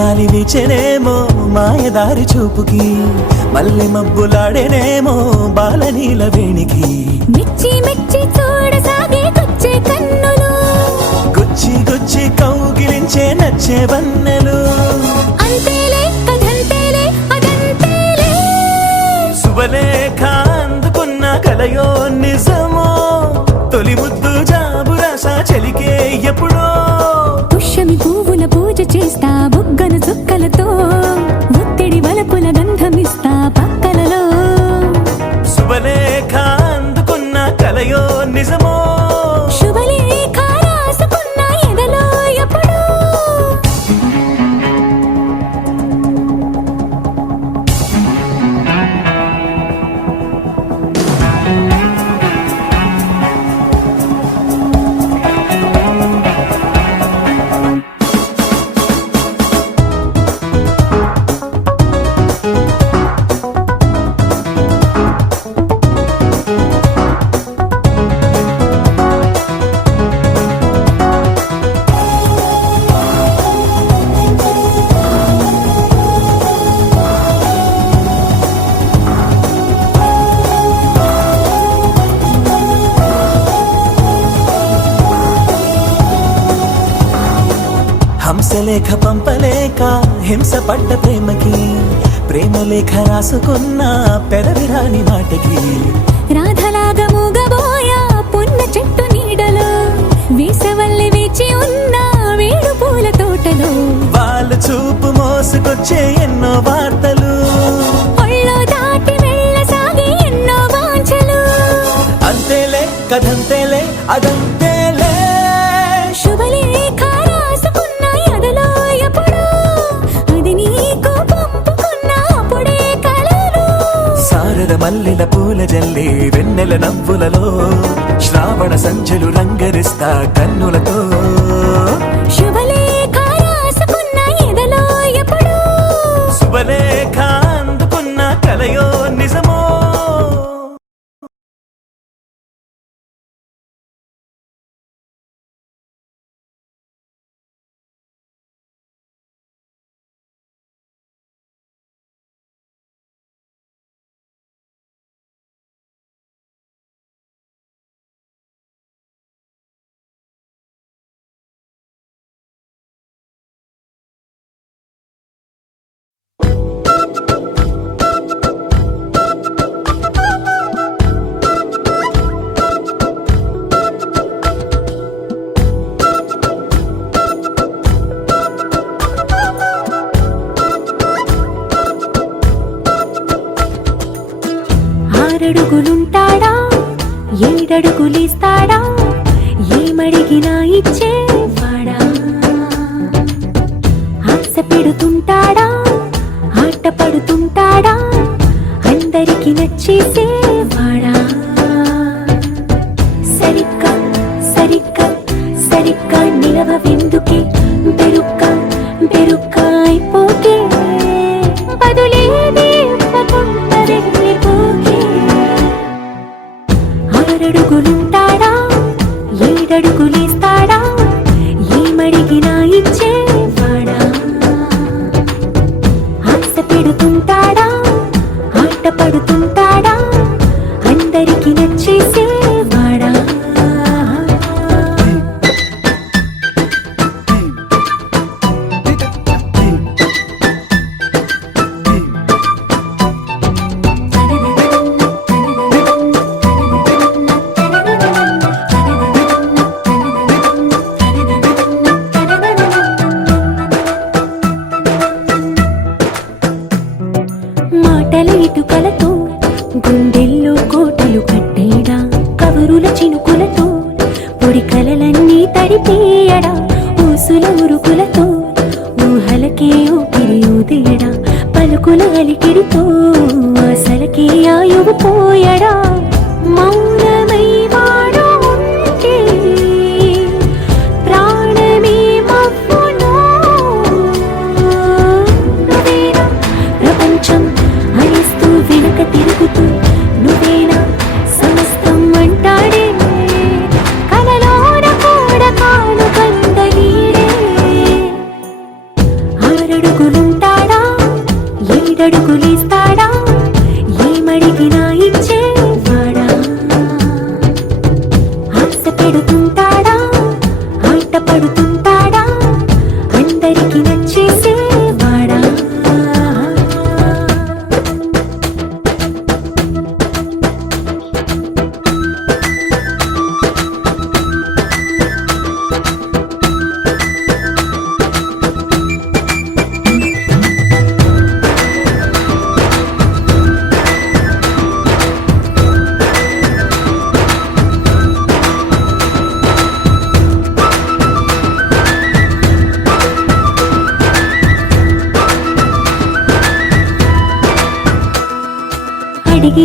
గాలి వీచెనేమో మాయదారి చూపుకి మల్లె మబ్బులాడేనేమో బాలనీల వేణికి మెచ్చి మెచ్చి చూడసాగే గుచ్చే కన్నులు గుచ్చి గుచ్చి కౌగిలించే నచ్చే వన్నెలు అంతేలే కదంతేలే అదంతేలే శుభలేఖ అందుకున్న కలయో నిజమో తొలి ముద్దు జాబురాస చెలికే ఎప్పుడో పుష్యమి పువ్వుల పూజ చేస్తా బుగ్గన చుక్కలతో ఒత్తిడి వలపుల గంధమిస్తా పక్కలలో శుభలేఖ అందుకున్న కలయో నిజమో శుభలేఖ రాసుకున్న ఎదలో ఎప్పుడో హంసలేఖ పంపలేక హింస పడ్డ ప్రేమకి ప్రేమలేఖ రాసుకున్న పెదవిరాని మాటకి రాధలాగా మూగబోయా పున్న చెట్టు నీడలో వేసవల్లి వేచి ఉన్న వేడు పూల తోటలో వాళ్ళు చూపు మోసుకొచ్చే ఎన్నో వార్తలు ఒళ్ళో దాటి వెళ్ళసాగి ఎన్నో వాంఛలు అంతేలే కథంతేలే అదంతేలే శుభలేఖ రాసుకున్న ఎదలో ఎప్పుడో అది నీకు పంపుకున్న అప్పుడే కలలు శారద మల్లెల పూల జల్లి వెన్నెల నవ్వులలో శ్రావణ సంధ్యలు రంగరిస్తా కన్నులతో శుభలేఖ రాసుకున్న ఎదలో ఎప్పుడో శుభలేఖ అందుకున్న కలయో నిజమో ఆరడుగులుంటాడా ఏడడుగులిస్తాడా ఏమడిగినా ఇచ్చేవాడా ఆశ పెడుతుంటాడా ఆట పడుతుంటాడా అందరికి నచ్చేసేవాడా సరిగ్గా సరిగ్గా సరిగ్గా నిలవెందుకే బెరుక్క బెరుక్క అయిపోకే బదులేది ఇవ్వకుండా వెళ్ళిపోకే ఆరడుగులుంటాడా ఏడడుగులేస్తాడా ఏమడిగినా ఇచ్చేవాడా ఆశ పెడుతుంటాడా ఆట పడుతుంటాడా అందరికి నచ్చేసేవాడా మాటల ఇటుకలతో గుండెల్లో కోటలు కట్టేయడా కబురుల చినుకులతో పొడి కలలన్నీ తడిపేయడా ఊసుల ఉరుకులతో ఊహలకే ఊపిరి ఊదేయడా పలుకుల అలికిడితో ఆశలకే ఆయువు పోయడా మౌనమై వాడు ఉంటే ప్రాణమే మవ్వునో నువ్వేనా ప్రపంచం అరిస్తూ వెనుక తిరుగుతూ నువ్వేనా సమస్తం అంటాడే కలలోన కూడా కాను కందలీడే ఆరడుగు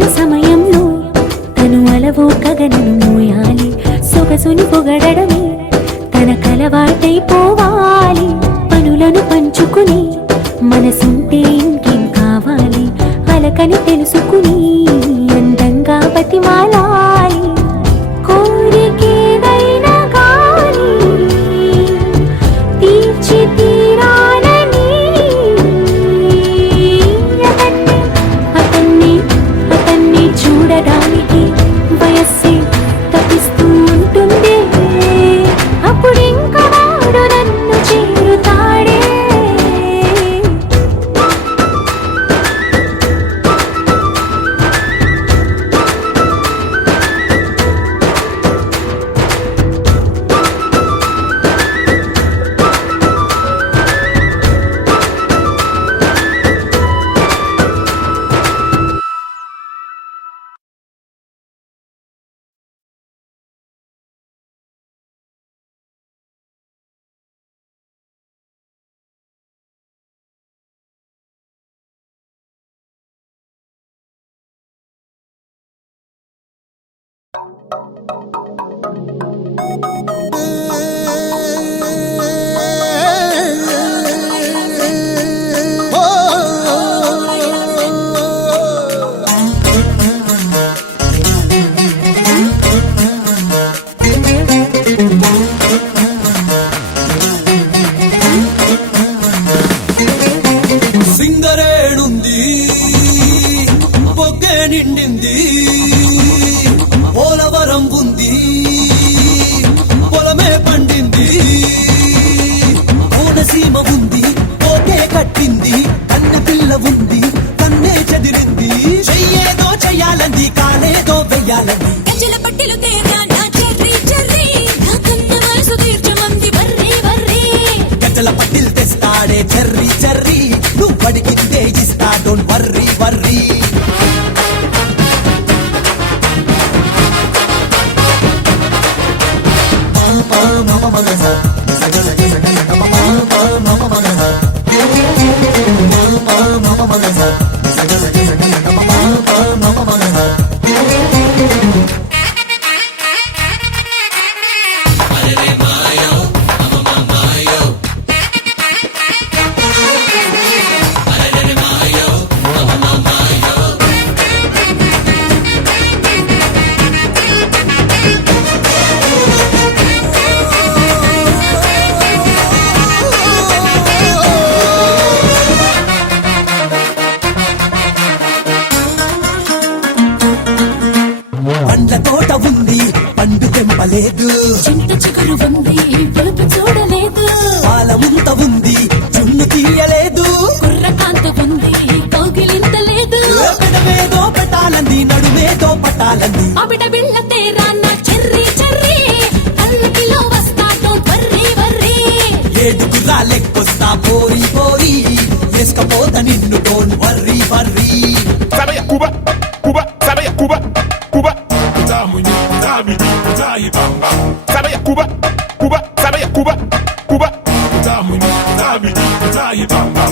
లేని సమయంలో తను అలవో కగనను మోయాలి. సొగసుని పొగడమే తన కలవాటైపోవాలి. పనులను పంచుకుని మనసుంటే ఇంకేం కావాలి. అలకని తెలుసుకుని అందంగా బతిమాలాలి. కోరికేదైనా గాని తీర్చి తీరాలని అతన్ని చూడడానికి వయస్సే తప్పిస్తూ ఉంటుంది. అప్పుడింక వాడు నన్ను చేరుతాడే. సింగరేణుంది బొగ్గే నిండింది. పోలవరం ఉంది పొలమే పండింది. కోనసీమ ఉంది ఓకే కట్టింది. కన్న పిల్ల ఉంది కన్నే చెదిరింది. చెయ్యేదో చెయ్యాలంది కాలేదో వెయ్యాలంది. గజ్జల పట్టిలు తేరా నా చెర్రీ చెర్రీ నా కన్న మనసు తీర్చమంది వర్రీ వర్రీ. గజ్జల పట్టిల్ తెస్తాడే చెర్రీ చెర్రీ నువ్వు అడిగితే ఇస్తా డోంట్ వర్రీ వర్రీ. పండ్ల తోట ఉంది పండు తెంపలేదు. చింత చిగురు ఉంది పులుపు చూడలేదు. పాల ముంత ఉంది చున్ను తీయలేదు. కుర్రకాంత ఉంది కౌగిలింత లేదు. పెడమేదో పెట్టాలంది నడుమేదో పట్టాలంది. అబిడ బిళ్ళ తేరా నా చెర్రీ చెర్రీ పల్లకిలో వస్తా డోంట్ వర్రీ వర్రీ. ఏడుగురా లెక్కొస్తా పోరి పోరి వేసుకపోత నిన్ను don't worry worry. Sabe Cuba, Cuba, sabe Cuba, Cuba. Tamuni, tamidi, tayi bamba. Sabe Cuba, Cuba, sabe Cuba, Cuba. Tamuni, tamidi, tayi bamba.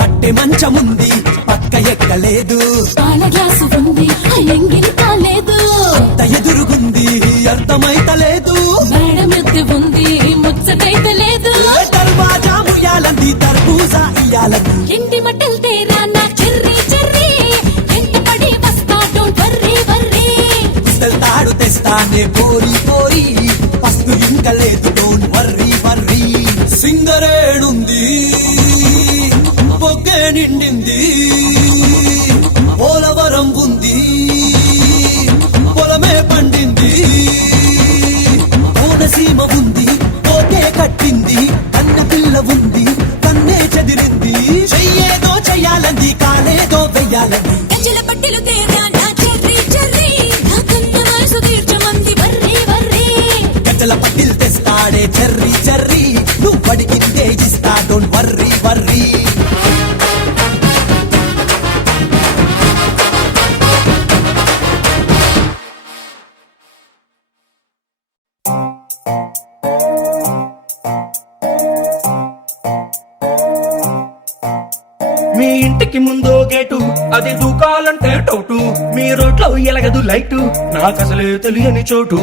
పట్టె మంచముంది పక్క ఎక్కలేదు. పాల గ్లాసు ఉంది ఎంగిలి కాలేదు. అంత ఎదురుగుంది అర్థమైతలేదు. మేడం ఎత్తి ఉంది ముచ్చటైతే లేదు. దర్వాజా ముయ్యాలంది తర్బూజా ఇయ్యాలంది. ఇంటి మట్టలు తేరా నా చెర్రీ చెర్రీ ఎంట పడి వస్తా డోంట్ వర్రీ వర్రీ. తాడు తెస్తానే పోరి పోరి పస్తు ఇంకా లేదు డోంట్ వర్రీ వర్రీ. సింగరేణుంది బొగ్గే నిండింది. పోలవరం ఉంది పొలమే పండింది. కోనసీమ ఉంది ఓకే కట్టింది. కన్న పిల్ల ఉంది కన్నే కాలేదో వెయ్యాలని గంజల పట్టెలు తేరా నా చెర్రీ చెర్రీ నా కన్న వయసు తీర్చమంది వర్రే వర్రే గంటల పట్టిల్ తెస్తాడే చెర్రీ చెర్రీ నువ్వు అడిగితే ఇస్తా డోంట్ వర్రీ వర్రీ మీ ఇంటికి ముందో గేటు అది దూకాలంటే టోటు మీ రోడ్లో ఎలగదు లైటు నాకు అసలే తెలియని చోటు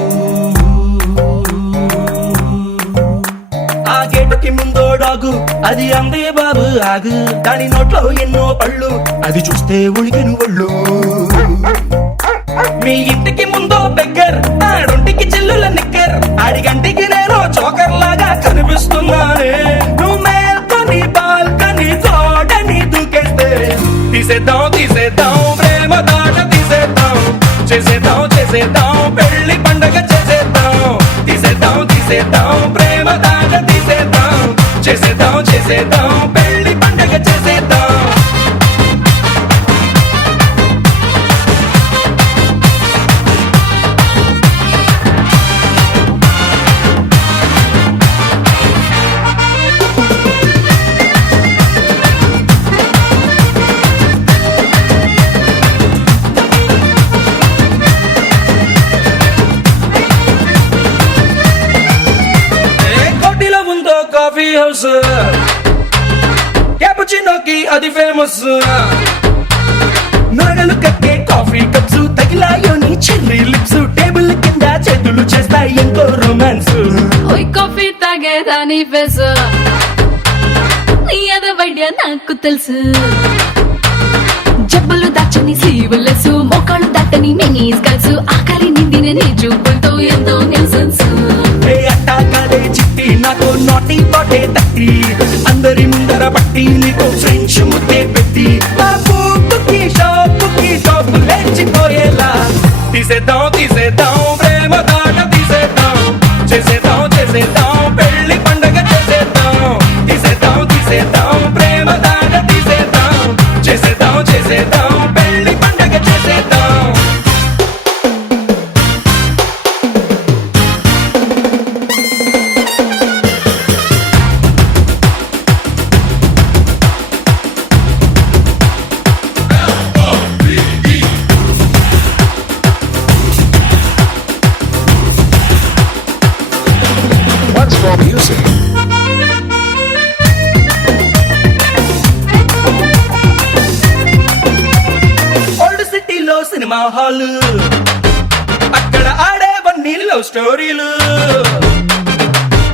ఆ గేటుకి ముందో డాగు అది అందే బాబు ఆగు దాని నోట్లో ఎన్నో పళ్ళు అది చూస్తే ఉడికిన ఒళ్ళు మీ ఇంటికి ముందో బెగ్గర్ ఆడొంటికి చెల్లుల నిక్కర్ ఆడిగంటికి నేను చోకర్ లాగా కనిపిస్తున్నానే నువ్వు మేల్కొని బాల్కని తోటని దూకేస్తే తీసేద్దాం తీసేద్దాం ప్రేమ దాట తీసేద్దాం చేసేద్దాం చేసేద్దాం పెళ్లి పండగ చేసేద్దాం తీసేద్దాం తీసేద్దాం ప్రేమ దాట తీసేద్దాం చేసేద్దాం చేసేద్దాం పెళ్లి పండగ చేసేద్దాం కోటిలో ఉందో కాఫీ హౌస్ క్యాపుచినోకి అది ఫేమస్ నగలు కక్కే కాఫీ కప్స్ తగిలాయోని చెల్లి లిప్స్ టేబుల్ కింద చేతులు చేస్తాయి ఎంతో రొమాన్స్ ఓయ్ కాఫీ తాగేదాని ఫేసు నీ అద వైద్య నాకు తెలుసు జబ్బులు దాచని స్లీవ్లెస్ మోకాళ్ళు దాటని మినీస్ గల్స్ ఆకలి నిందిన నీ చూపులతో ఎంతో నిల్సన్స్ అట్టా కాదే చిట్టి నాకు నాటి పాటే తట్టి అందరి ముందర పట్టి నీకు ఫ్రెంచ్ ముద్దే పెట్టి నా పూపుకి షాపు లేచిపోయేలా తీసేద్దాం తీసేద్దాం ప్రేమ దాట తీసేద్దాం చేసేద్దాం చేసేద్దాం పెళ్లి పండగ చేసేద్దాం తీసేద్దాం తీసేద్దాం ప్రేమ దాట తీసేద్దాం చేసేద్దాం చేసేద్దాం పెళ్లి పండగ చేసేద్దాం What's more music? ఓల్డ్ సిటీలో సినిమా హాల్ అక్కడ ఆడేవన్నీ లవ్ స్టోరీలు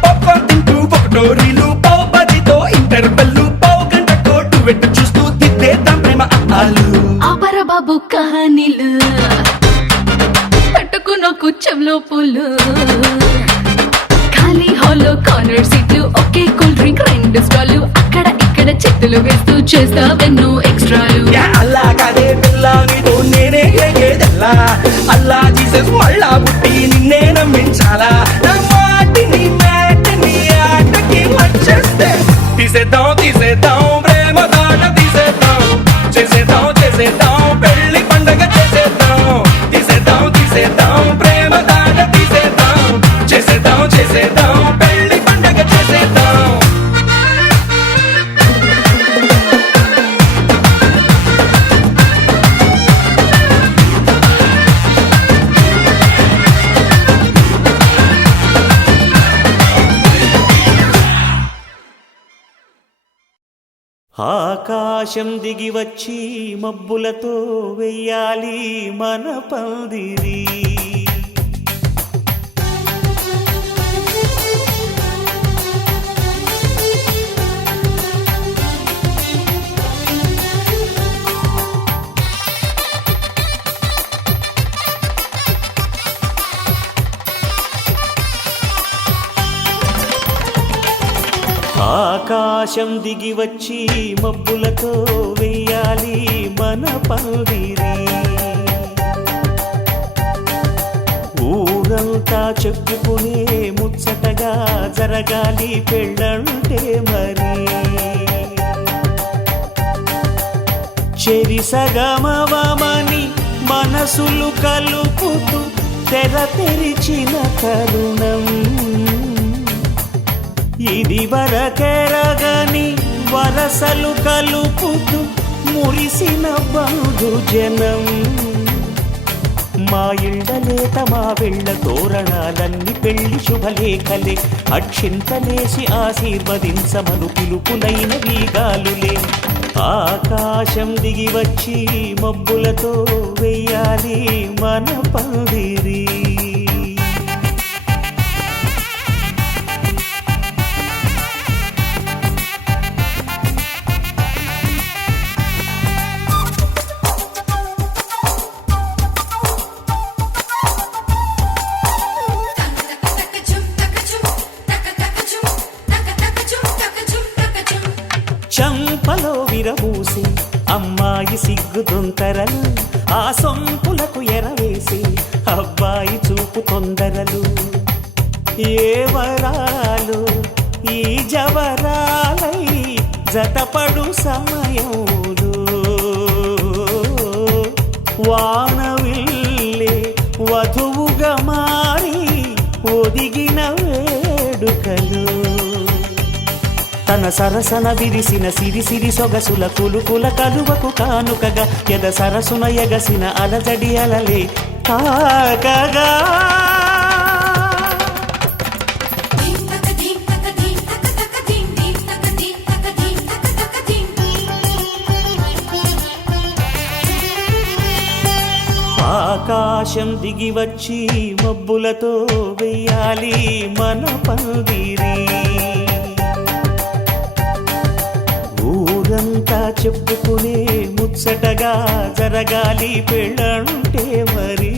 పాప్కార్న్ తింటూ ఒకటోరీలు పావు పదితో ఇంటర్వెల్లు పావు గంట కోటు వెట్టు చూస్తూ తిప్పేద్దాం ప్రేమ అన్నాలు ఆపర బాబు కహానీలు పట్టుకున్న కుచ్చంలో పూలు ఖాళీ హాల్లో కార్నర్ సీట్లు ఒకే కూల్ డ్రింక్ రెండు స్టాలు అక్కడ ఇక్కడ చెట్టులు వేస్తూ చేస్తావెన్నో ఎక్స్ట్రాలు యా అల్లా కాదే పిల్ల నీతో నేనే ఏగేదెల్లా అల్లా జీసస్ మళ్ళా పుట్టి నిన్నే నమ్మించాలా నా మాటిని మ్యాటిని ఆటకి వచ్చేస్తే తీసేద్దాం తీసేద్దాం ప్రేమ దాట తీసేద్దాం చేసేద్దాం చేసేద్దాం పెళ్లి పండగ చేసేద్దాం తీసేద్దాం తీసేద్దాం ప్రేమ దాట తీసేద్దాం చేసేద్దాం చేసేద్దాం పెళ్లి పండగ చేసేద్దాం ఆకాశం దిగి వచ్చి మబ్బులతో వెయ్యాలి మన పందిరి ఆకాశం దిగి వచ్చి మబ్బులతో వెయ్యాలి మన పందిరి ఊరంతా చెప్పుకునే ముచ్చటగా జరగాలి పెళ్ళంటే మరి చెరిసగమవమని మనసులు కలుపుతూ తెర తెరిచిన తరుణం ఇది వరకెరగని వరసలు కలుపుతూ మురిసిన బంధుజనం మా ఇళ్ళలేత మా వెళ్ళ తోరణాలన్నీ పెళ్లి శుభలేఖలే అక్షింతలేసి ఆశీర్వదించమను పిలుపులైన వీగాలులే ఆకాశం దిగి వచ్చి మబ్బులతో వెయ్యాలి మన పందిరి చంపలో విరబూసి అమ్మాయి సిగ్గు దొంతరలు ఆ సొంపులకు ఎరవేసి అబ్బాయి చూపు తొందరలు ఏ వరాలు ఈ జవరాలై జతపడు సమయంలో వానవిల్లే వధువుగా మారి ఒదిగిన వేడుకలు తన సరసన విరిసిన సిరి సొగసుల కులుకుల కలువకు కానుకగా ఎద సరసున ఎగసిన అలజడి అలలే తాకగా ఆకాశం దిగి వచ్చి మబ్బులతో వెయ్యాలి మన పందిరి ఊరంతా చెప్పుకునే ముచ్చటగా జరగాలి పెళ్ళంటే మరి